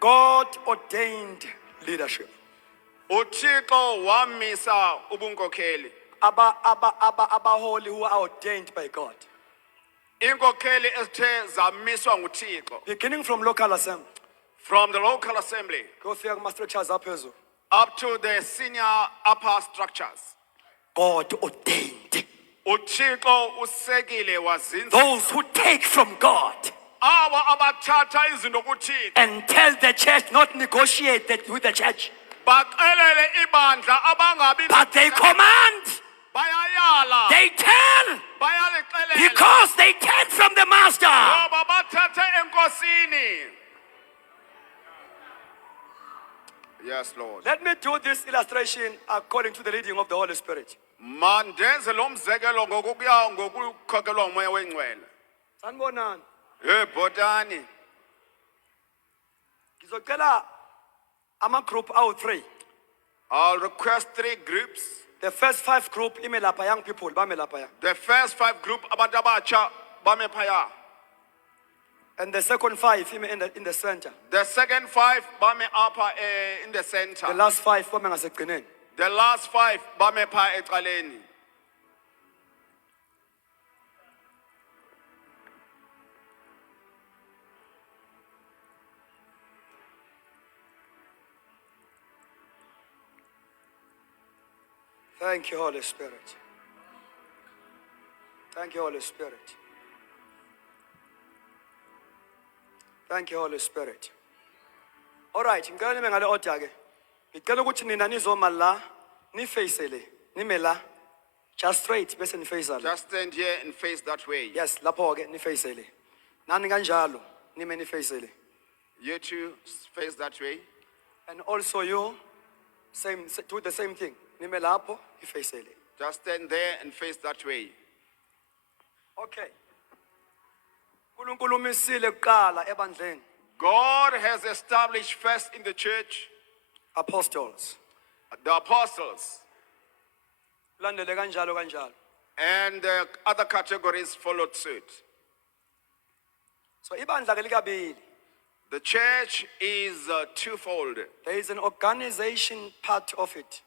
God ordained leadership. uThixo wamisa ubunkokheli. Abaholi who are ordained by God. Inkokheli ezithe zamiswa nguThixo. Beginning from local assembly. From the local assembly Go fika kuma structures aphezulu. up to the senior upper structures. God ordained. uThixo usekile wazinza. Those who take from God Awa abathatha izinto kuThixo. and tell the church not negotiate that with the church, Baxelele ibandla abangabi but they command, bayayala. they tell, Bayalixelela. because they take from the master. Ngoba bathathe enkosini. Yes, Lord. Let me do this illustration according to the leading of the Holy Spirit. Mandenze lo mzekelo ngokuya ngokukhokelwa umoya wengcwele. Sanibonani. Hey botani. Ngizocela ama group awu 3. I'll request 3 groups. The first 5 group ime lapha, young people bame lapha. The first 5 group abantu abatsha bame phaya. And the second 5 ime in the center. The second 5 bame upper in the center. The last 5 bame ngasegcineni. The last 5 bame pha ecaleni. Thank you, Holy Spirit. Thank you, Holy Spirit. Thank you, Holy Spirit. All right, ngicela nime ngale order ke. Ngicela ukuthi nina nizoma la, niface le, nime la. Just straight bese niface la. Just stand here and face that way. Yes, lapho ke niface le. Nani kanjalo, nime niface le. You two face that way. And also you do the same thing. Nime lapho, iface le. Just stand there and face that way. Okay. uNkulunkulu umisile kuqala ebandleni. God has established first in the church Apostles. the apostles, Landele kanjalo kanjalo. and the other categories followed suit. So ibandla ke likabili. The church is twofold. There is an organization part of it,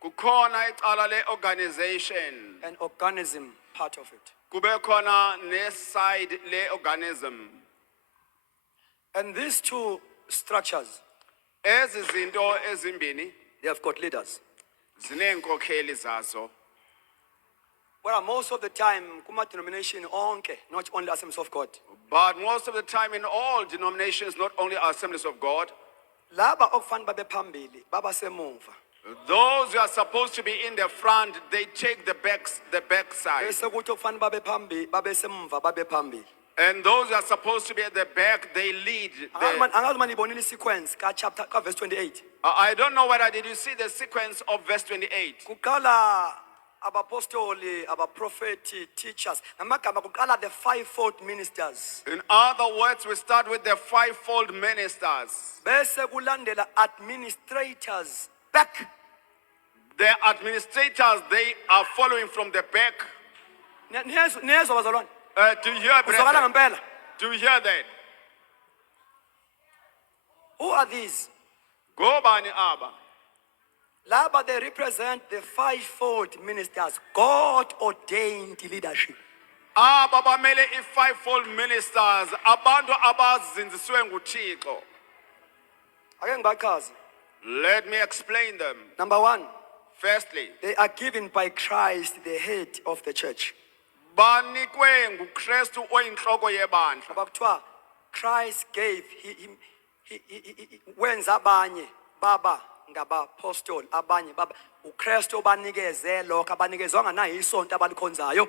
Kukhona icala le-organization. an organism part of it. Kube khona ne-side le-organism. And these two structures, Ezi zinto ezimbini they have got leaders. zineenkokheli zazo. Well, most of the time, kuma denomination onke, not only Assemblies of God. But most of the time in all denominations, not only Assemblies of God, Laba okufanele babe phambili, baba semuva. those who are supposed to be in the front, they take the back side. Bese kuthi okufanele babe phambili, babe semuva, babe phambili. And those who are supposed to be at the back, they lead. Angazi manibonile sequence ka chapter ka verse 28. I don't know whether did you see the sequence of verse 28. Kuqala abapostoli, abaprofeti, teachers. Namagama kuqala the fivefold ministers. In other words, we start with the fivefold ministers. Bese kulandela administrators back. The administrators, they are following from the back. Niyezwa bazalwane. Do you hear, Uzwakala brethren? ngempela. Do you hear that? Who are these? Go bani aba. Laba, they represent the fivefold ministers, God ordained leadership. Aba bamele i-fivefold ministers, abantu abazinziswe nguThixo. Ake ngibachaze. Let me explain them. Number 1, Firstly, they are given by Christ, the head of the church. banikwe nguKristu oyinhloko yebandla. Abakuthiwa Christ gave wenza abanye baba ngabapostoli, abanye baba uKristu obanikeze lokho abanikezwanga nayo isonto abalikhonzayo.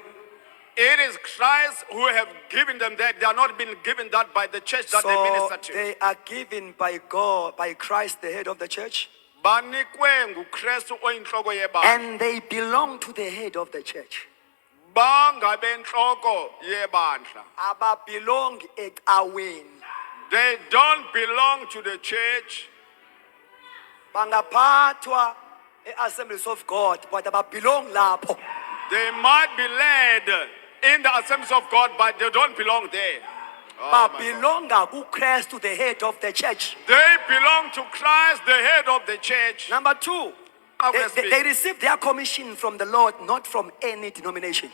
It is Christ who have given them that. They are not been given that by the church that they So minister to. they are given by God, by Christ, the head of the church, Banikwe nguKristu oyinhloko yebandla. and they belong to the head of the church. Bangabenhloko yebandla. Ababelong ecaweni. They don't belong to the church. Bangaphathwa Assemblies of God, but ababelong lapho. They might be led in the assemblies of God, but they don't belong there. my God. babelonga kuKristu, the head of the church. They belong to Christ, the head of the church. Number two, they receive their commission from the Lord, not from any denomination.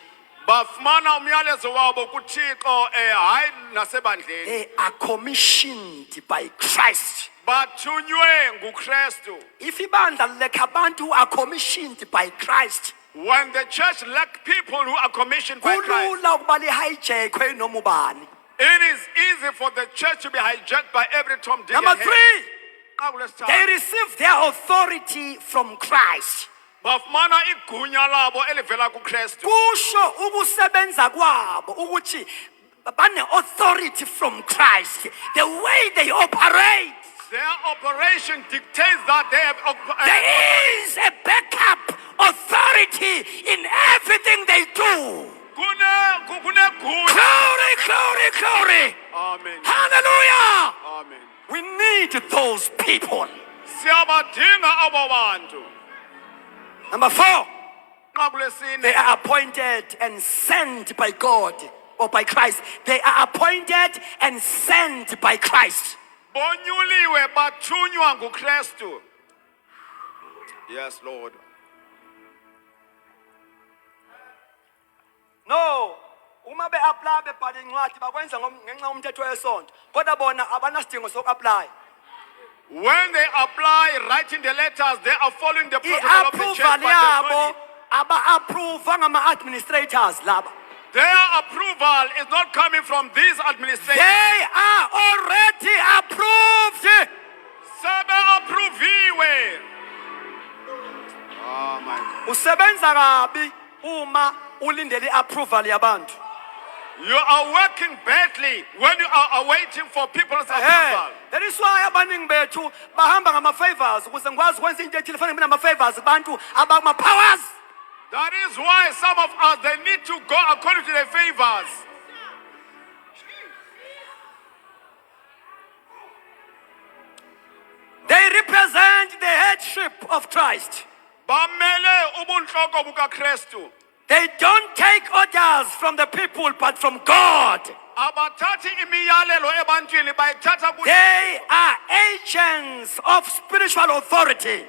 Bafumana umyalezo wabo kuThixo hayi nasebandleni. They are commissioned by Christ. Bathunywe nguKristu. If ibandla lekabantu are commissioned by Christ, When the church lack people who are commissioned by Christ, kulula ukuba lihijackwe noma ubani. it is easy for the church to be hijacked by every Tom, Dick, Number and Harry. three, They they receive their authority from Christ. bafumana igunya labo elivela kuKristu. Kusho ukusebenza kwabo ukuthi bane authority from Christ. The way they operate, Their operation dictates that they have. there is a backup authority in everything they do. Kunegunya. Glory, glory, glory. Amen. Hallelujah. Amen. We need those people. Siyabadinga abo bantu. Number four, Nxa kulesine, they are appointed and sent by God or by Christ. They are appointed and sent by Christ. bonyuliwe bathunywa nguKristu. Yes, Lord. No, uma be-apply bebhale incwadi bakwenza ngenxa umthetho wesonto. Kodwa bona abanasidingo soku-apply. When they apply, writing the letters, they are following the protocol of the church. I-approval But they don't yabo need- aba-approve ngama-administrators laba. their approval is not coming from these administrators. They are already approved. Sebe approviwe. Oh my God. Usebenza kabi uma ulindele approval yabantu. You are working badly when you are awaiting for people's approval. That is why abaningi bethu bahamba ngama-favors ukuze ngikwazi ukwenza into ethile fanele ngibe nama-favors kubantu abama-powers. That is why some of us, they need to go according to their favors. They represent the headship of Christ. Bamele ubunhloko bukaKristu. They don't take orders from the people but from God. Abathathi imiyalelo ebantwini bayithatha kuThixo. They are agents of spiritual authority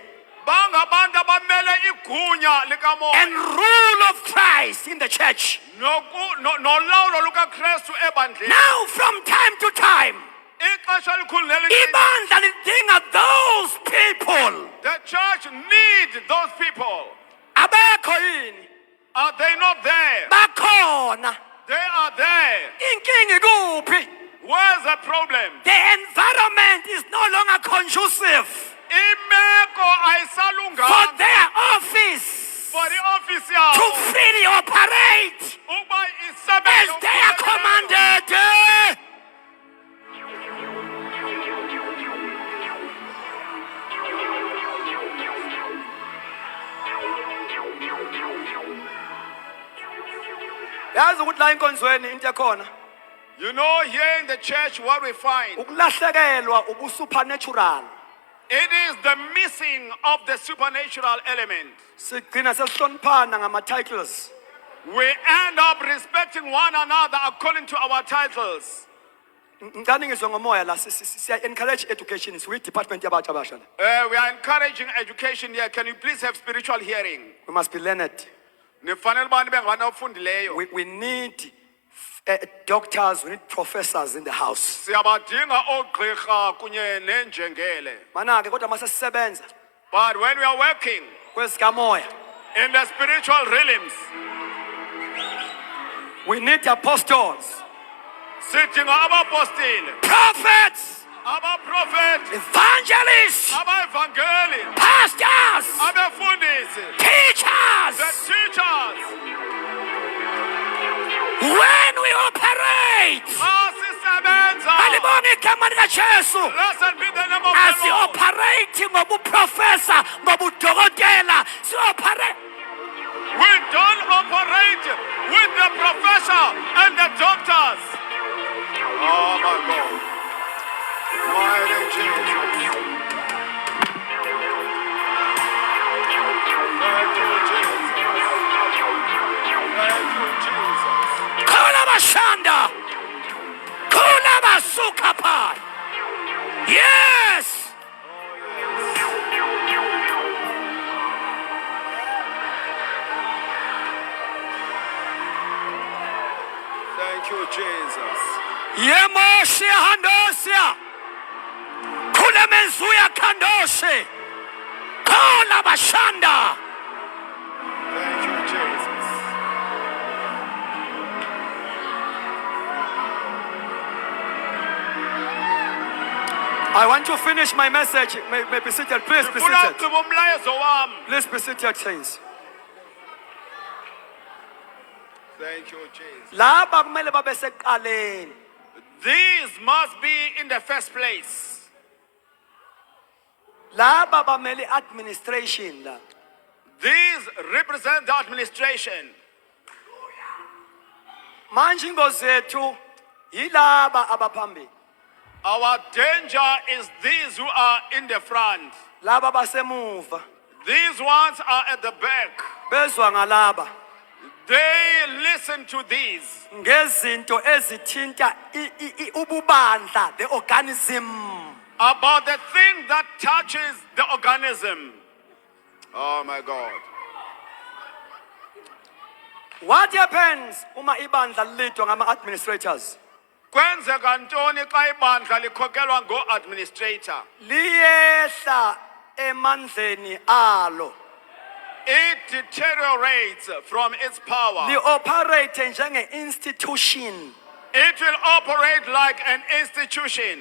Bangabantu abamele igunya likamoya. and rule of Christ in the church. Nolawulo lukaKristu ebandleni. Now, from time to time, Ixesha elikhulu neli- ibandla lidinga those people. The church needs those people. Abekho yini? Are they not there? Bakhona. They are there. Inkinga ikuphi? Where's the problem? The environment is no longer conducive Imeko for ayisalunganga their office for the office to yabo. freely operate Uba as isebenze they are commanded. Yazi ukuthi la enkonzweni into ekhona You know, here in the church, what we find, ukulahlekelwa ubusupernatural. it is the missing of the supernatural element. Sigcina sesihloniphana ngama-titles. We end up respecting one another according to our titles. Ngicane ngizwe ngomoya la siya-encourage education siyi-department yabantu abasha la. We are encouraging education here. Can you please have spiritual hearing? We must be learned. Nifanele uba nibe ngabantu abafundileyo. We need doctors, we need professors in the house. Siyabadinga ogqirha kunye nenjengele. Mana-ke kodwa mase sisebenza But when we are working kwezikamoya, in the spiritual realms, we need apostles, sidinga abapostile, prophets, abaprofeti, evangelists, abaevangeli, pastors, abefundisi, the teachers. teachers. When we operate, Asisebenza. alibonga igama likaJesu. Blessed be the name of the Lord. Asi-operate ngobuprofesa, ngobudokotela. Si-operate. We don't operate with the professor and the doctors. Oh my God. Mighty Jesus. Thank you, Jesus. Thank you, Jesus. Kula bashanda. Kula Sukapa. Yes. Thank you, Jesus. Yemoshi Handosia. Kulemenzuya Kandoshe. Kola Bashanda. Thank you, Jesus. I want to finish my message. May be seated. Please be Ndifuna seated. ukugqiba umlayezo wami. Please be seated, saints. Thank you, Jesus. Laba kumele babe seqaleni. These must be in the first place. Laba bamele administration la. These represent the administration. Manje ingozi yethu yilaba abaphambili. Our danger is these who are in the front. Laba basemuva These ones are at the back. bezwa ngalaba They listen to these ngezinto ezithinta ububandla, the organism. about the thing that touches the organism. Oh my God. What happens uma ibandla lidwa ngama administrators? Kwenzeka ntoni xa ibandla likhokelwa ngo-administrator? Liyehla emandleni alo. It deteriorates from its power. Li-operate njenge-institution. It will operate like an institution.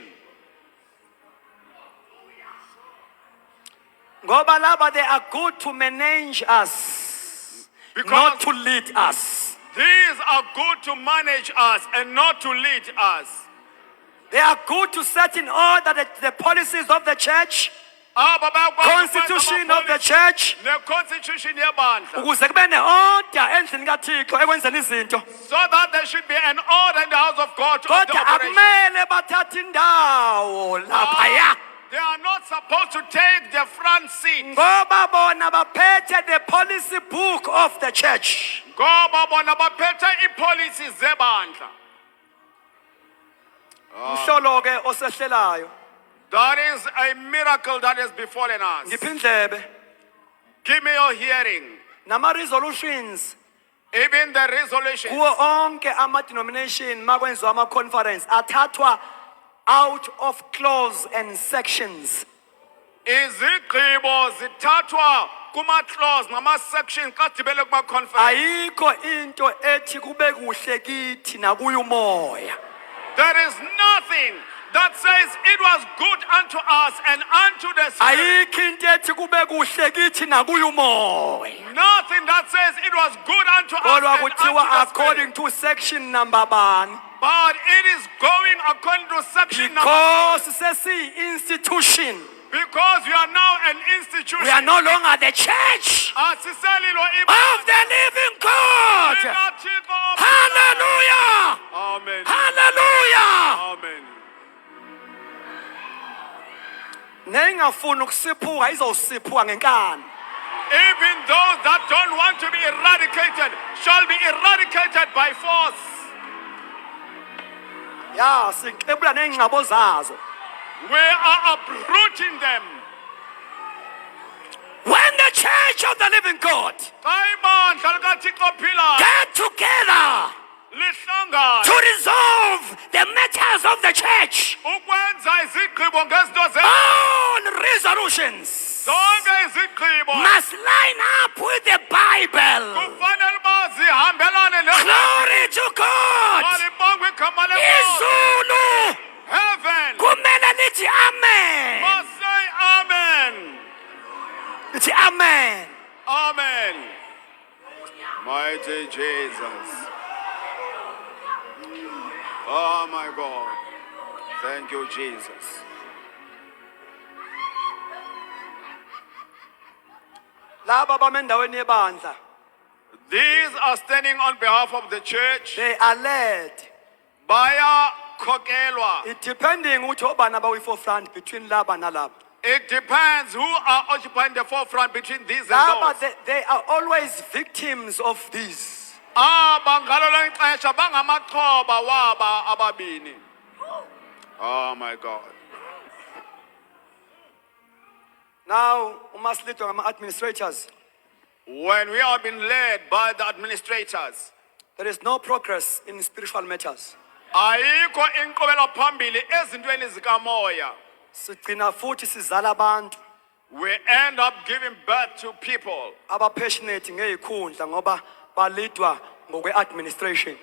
Ngoba laba, they are good to manage us, Because not to lead us. these are good to manage us and not to lead us. They are good to set in order the policies of the church, constitution of the church, The constitution yebandla. ukuze kube ne-order endlini kaThixo ekwenzeni izinto. So that there should be an order in the house of God to Kodwa operation. akumele bathathe indawo laphaya. They are not supposed to take the front seat. Ngoba bona baphethe the policy book of the church. Ngoba bona baphethe ipolicies zebandla. Mhlolo ke osehlelayo. That is a miracle that has befallen us. Ngiphi indlebe Give me your hearing. nama resolutions Even the resolutions. kuwo onke ama denomination makwenziwa ama conference athathwa out of clause and sections. Izigqibo zithathwa kuma-clause nama-section xa dibele kuma-conference. Ayikho into ethi kube kuhle kithi nakuyo umoya. There is nothing that says it was good unto us and unto the Spirit. Ayikho into ethi kube kuhle kithi nakuyo umoya. Nothing that says it was good unto us Kodwa and unto kuthiwa the Spirit. according to section number bani. But it is going according to section number Because sesi-institution. because we are now an institution. We are no longer the church Asiselilo of the living God. iBathixo. Hallelujah! Amen. Hallelujah! Amen. Nengafuni ukusiphuka izosiphuka ngenkani. Even those that don't want to be eradicated shall be eradicated by force. Ya, siklebula nengxabo zazo. We are uprooting them. When the church of the living God Xa ibandla likaThixo ophilayo get together lihlangana to resolve the matters of the church, ukwenza izigqibo ngezinto all resolutions zonke izigqibo must line up with the Bible. kufanele uba zihambelane Glory to God. malibongwe igama lenkosi. Izulu Heaven kumele lithi amen. must say amen. Lithi amen. Amen. Mighty Jesus. Oh my God. Thank you, Jesus. Laba bamendaweni yebandla, These are standing on behalf of the church. they are led. Bayakhokelwa. It depending ukuthi obani abawi-forefront between laba nalaba. It depends who are occupying the forefront between these and Laba, those. they are always victims of this. Ngalo lonke ixesha bangamaxhoba waba ababini. Oh my God. Now, umasilidwa ngama-administrators, When we have been led by the administrators, there is no progress in spiritual matters. ayikho inkqubela phambili ezintweni zikamoya. Sigcina futhi sizala abantu We end up giving birth to people abapassionate ngey'khundla ngoba balidwa ngokwe-administration.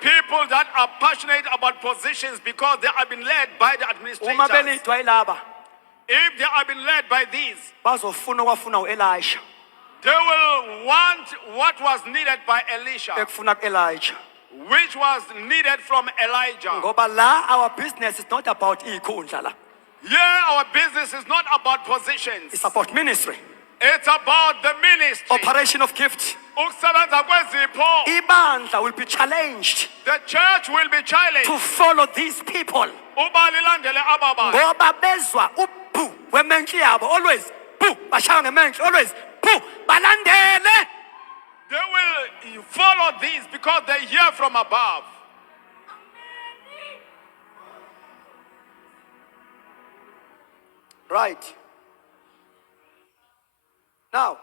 people that are passionate about positions because they have been led by the Uma administrators. belidwa yilaba If they have been led by these, bazofuna okwafuna u-Elisha they will want what was needed by Elisha, ekufuna ku-Elijah. which was needed from Elijah. Ngoba la our business is not about iy'khundla la. Yeah, our business is not about positions. It's about ministry, It's about the ministry. operation of gift. Ukusebenza kwezipho. Ibandla will be challenged The church will be challenged. to follow these people. Uba lilandele aba bantu. Ngoba bezwa ubhu wementli yabo, always bhu bashaya ngementli, always bhu balandele. They will follow these because they hear from above. Right. Now,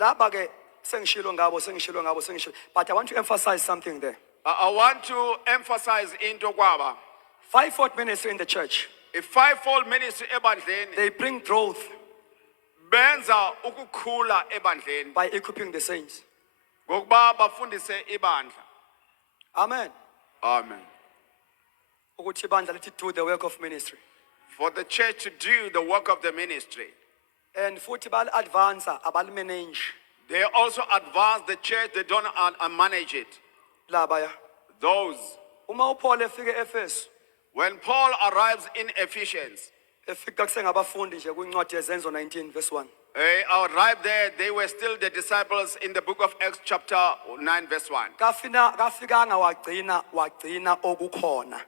laba ke sengishilo ngabo. But I want to emphasize something there. I want to emphasize into kwaba. Fivefold ministry in the church, A fivefold ministry ebandleni they bring growth benza ukukhula ebandleni by equipping the saints. ngokuba bafundise ibandla. Amen. Amen. Ukuthi ibandla lithi do the work of ministry. For the church to do the work of the ministry. And futhi bali-advance abali-manage They also advance the church, they don't manage it. labaya. Those. Uma uPaul efike eFesu, When Paul arrives in Ephesians, efika kusengabafundi nje kwincwadi yezenzo 19 verse 1. they arrived there, they were still the disciples in the book of Acts chapter 9 verse 1. Kafikanga wagcina okukhona.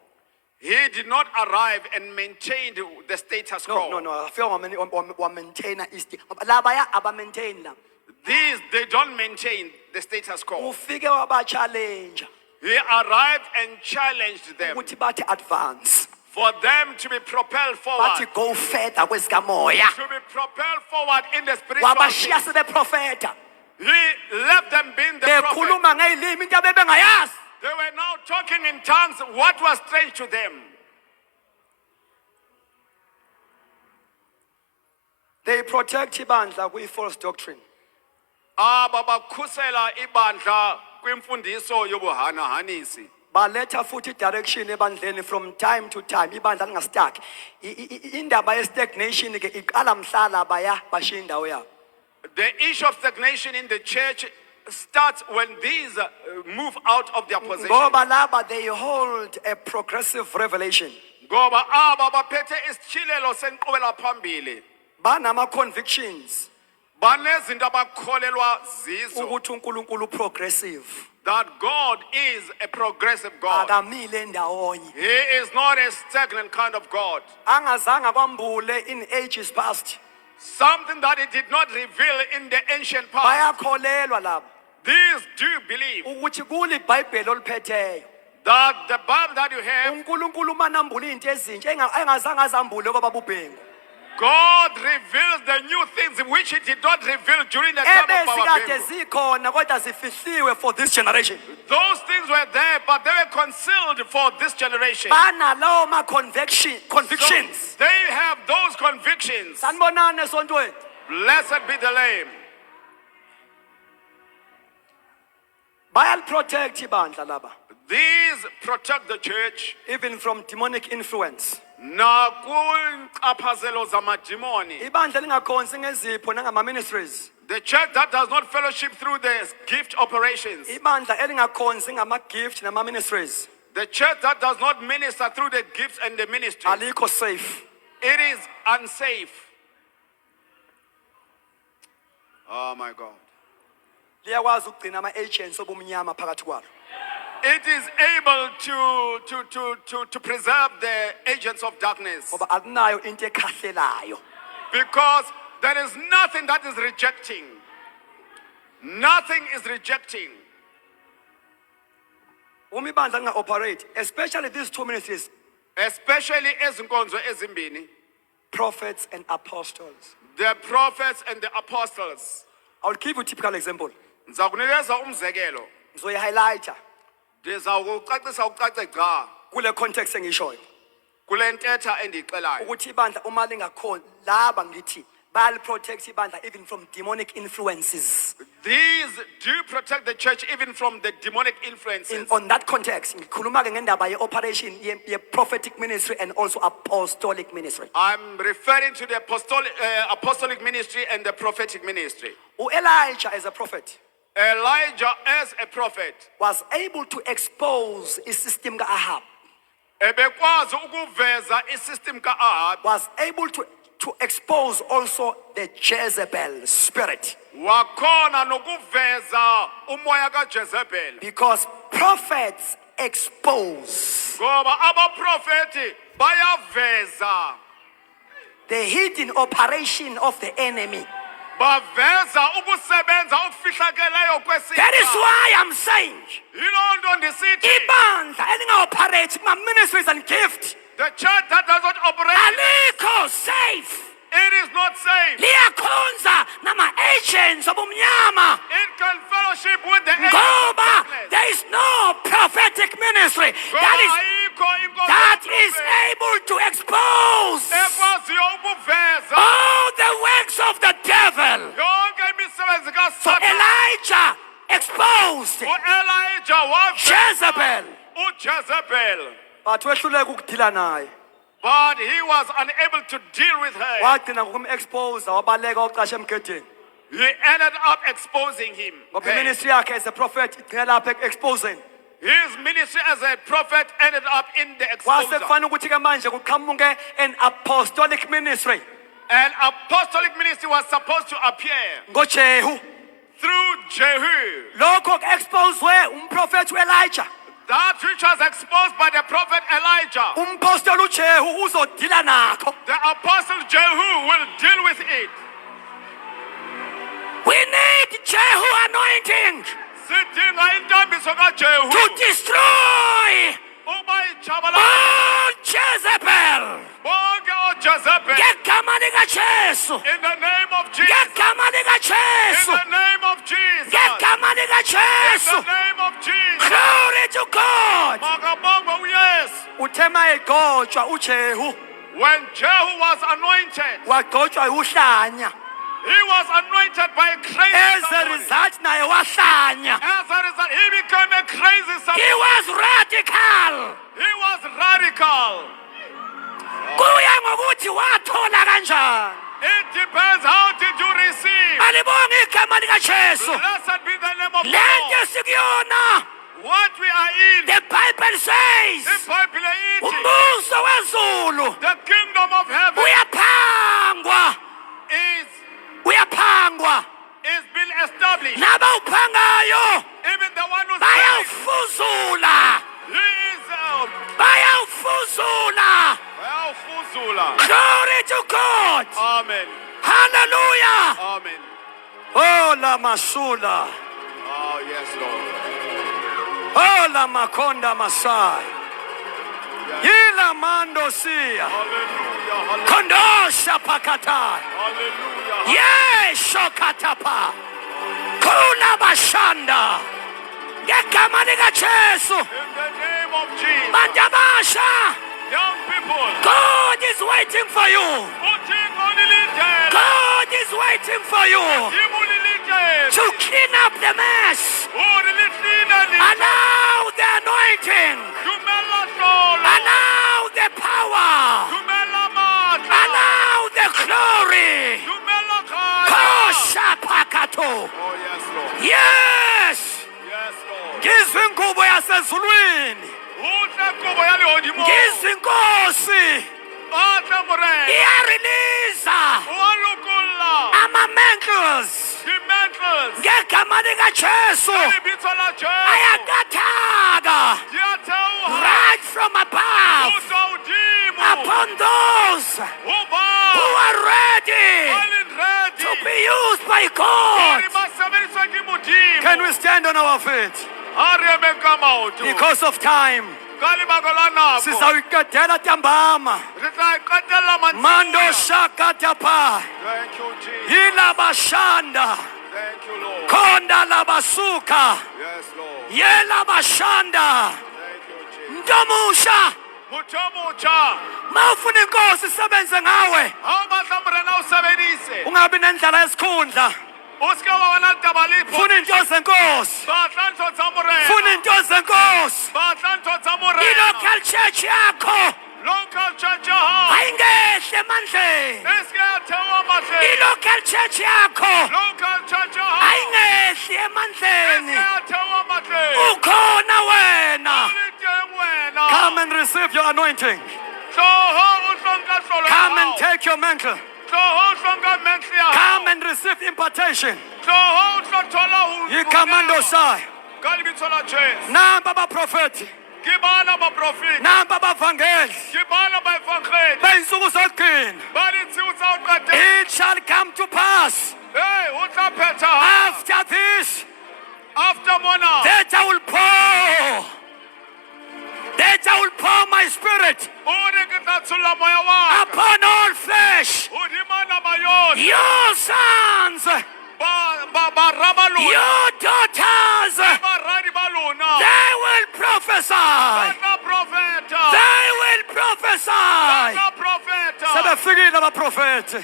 He did not arrive and maintained the status quo. No. Afika wa-maintaina labaya aba-maintain la. These, they don't maintain the status quo. Ufike waba-challenge He arrived and challenged them ukuthi bathi advance. for them to be propelled forward. Bathi go further kwezikamoya. To be propelled forward in the spiritual Wabashiya things. sebeprofeta. He left them being the prophet. Bekhuluma ngey'limi into abebengayazi. They were now talking in tongues what was strange to them. They protect ibandla kwi-false doctrine. Babakhusela ibandla kwimfundiso yobuhanahanisi. Baletha futhi direction ebandleni from time to time. Ibandla lingastuck. Indaba ye-stagnation ke iqala mhla baya bashiya indawo yabo. The issue of stagnation in the church starts when these move out of their position. Ngoba laba they hold a progressive revelation. Ngoba aba baphethe isitshilelo senqubela phambili. Banama convictions Banezinto abakholelwa zizo ukuthi uNkulunkulu progressive. that God is a progressive God. Akamile ndawonye. He is not a stagnant kind of God. Angazange kwambule in ages past. Something that it did not reveal in the ancient past. Bayakholelwa laba These do believe ukuthi kuli iBhayibheli oliphetheyo. that the Bible that you have, uNkulunkulu manambula izinto ezintsha engazange azambule kwaba bubhengu. God reveals the new things which He did not reveal during the time of our Ebesikade people. zikhona kodwa zifihliwe for this generation. Those things were there, but they were concealed for this generation. Banalawo convictions. So they have those convictions. Sanibonani esontweni. Blessed be the Lamb. Bayaliprotect ibandla laba These protect the church. even from demonic influence. Nakuinqaphazelo zamadimoni. Ibandla lingakhonzi ngezipho nangama ministries. The church that does not fellowship through the gift operations. Ibandla elingakhonzi ngama gift nama ministries. The church that does not minister through the gifts and the ministry. Alikho safe. It is unsafe. Oh my God. Liyakwazi ukugcina ama agents obumnyama phakathi kwalo. It is able to preserve the agents of darkness. Ngoba akunayo into ekhahlelayo. Because there is nothing that is rejecting. Nothing is rejecting. uma ibandla linga-operate, especially these two ministries, especially ezinkonzo ezimbini, prophets and apostles. the prophets and the apostles. I will give you a typical example. Ngizakunikeza umzekelo. Ngizoyi-highlighter Ndizawukucacisa ucace gqa kule context engishoyo. kule ntetha endiyixelayo. Ukuthi ibandla uma lingakhona laba ngithi bayaliprotect ibandla even from demonic influences. These do protect the church even from the demonic influences. On that context, ngikhuluma-ke ngendaba ye-operation ye-prophetic ministry and also apostolic ministry. I'm referring to the apostolic ministry and the prophetic ministry. Elijah as a prophet Elijah as a prophet was able to expose a system ka-Ahab, ebekwazi ukuveza isystem ka-Ahab, was able to expose also the Jezebel spirit. wakhona nokuveza umoya kaJezebel, Because prophets expose ngoba abaprofeti bayaveza, the hidden operation of the enemy. baveza ukusebenza okufihlakeleyo That is kwesitha. why I'm saying, Yiloo nto ndisithi ibandla elinga-operate kuma-ministries and gift the church that does not operate, alikho safe. it is not safe. Liyakhonza nama-agents obumnyama It can fellowship with the angels of ngoba darkness. there is no prophetic ministry Ngoba that ayikho inkonzo is yobuprofeti able to expose ekwaziyo ukuveza all the works of the devil. yonke imisebenzi So kaSathane. Elijah exposed U-Elijah waveza Jezebel. uJezebel, But wehluleka ukudila naye. but he was unable to deal with her. Wagcina ngokum-expose wabaleka wacasha emgedeni. He ended up exposing him. Ngoba Her. iministry yakhe as a prophet igcina lapha exposing. His ministry as a prophet ended up in the Kwase exposure. kufanele ukuthi-ke manje kuqhamuke an apostolic ministry An apostolic ministry was supposed to appear ngoJehu. through Jehu. Lokho ku-expose umprofethi u-Elijah. That which was exposed by the prophet Elijah. Umpostoli uJehu uzodila nakho. The apostle Jehu will deal with it. We need Jehu anointing Sidinga intambiso kaJehu to destroy ukuba ijabalala all Jezebel. bonke oJezebel. Ngegama likaJesu. In the name of Jesus. Ngegama In likaJesu. the name of Jesus. Ngegama In the likaJesu. name of Jesus. Glory to God. Makabongwe uYesu. Uthema egotshwa uJehu When Jehu was anointed, wagotshwa uhlanya. he was anointed by a crazy As a somebody. result naye wahlanya. As a result, he became a crazy He somebody. was radical. He was radical. Kuya ngokuthi wathola kanjani. It depends, how did you receive? Alibonga igama likaJesu. Blessed be the name of the Lento Lord. sikuyona. What we are in, The Bible says iBhayibhile ithi, umbuso wezulu the kingdom of heaven uyaphangwa. is Uyaphangwa. been established. Naba uphangayo Even the one who's bayawufuzula. he is Bayawufuzula. Fuzula. Glory to God. Amen. Hallelujah. Amen. Oh la masula. Oh, yes, Lord. Oh la makonda masai. Ila mando sia. Hallelujah. Hallelujah. Kondosha pakatai. Hallelujah. Yes, Shokatapa. Kula bashanda. Ngegama likaJesu. In the name of Jesus. Bandabasha. Young people, God is waiting for you. putting on the little, God is waiting for you to clean up the mess. Allow the anointing. Allow the power. Allow the glory. Kosha pakato. Oh, yes, Lord. Yes. Yes, Lord. Ngizwe inkubo yasezulwini. Ngizwe inkosi iyareleasa ama-mantles ngegama likaJesu ayakathaka right from above upon those who are ready to be used by God. Can we stand on our feet? Because of time. Sizawuqedela ntambama. Mando shakatapa. Thank you, Jesus. Ilabashanda. Thank you, Lord. Konda labasuka. Yes, Lord. Yelabashanda. Thank you, Jesus. Ndomusha. Muchomucha. Mawufuna inkosi isebenze ngawe. Awumahlambulana usebenzise. Ungabi nendlala yesikhundla. Uske wabona tabalipo. Funa into zenkosi. Bahlanto zamurena. Funa into zenkosi. Bahlanto zamurena. I-local church yakho Local church ha. ayingehle emandleni. Eskethewa mahle. I-local church yakho Local church ha. ayingehle emandleni. Eskethewa mahle. Ukhona wena. Uliteng wena. Come and receive your anointing. Hloho uhlonka hlolo. Come and take your mantle. Hloho uhlonka mentle ya. Come and receive impartation. Hloho uhlothola Ikamando sai. Kalibitso la Jesu. Namba abaprofeti. Kibana baprofeti. Namba abavangeli. Kibana baevangeli. Beyinsuku zokugcina. Balithi uzawuqedela. It shall come to pass Hey, uhlaphetha. after this After mona. that I will pour my spirit Uri ngithathula moya wakhe. upon all flesh. Udimana mayoni. Your sons, Barabaluna. your daughters, Barani baluna. they will prophesy. Bana profeta. They will prophesy. Bana profeta. Sebefikile abaprofeti.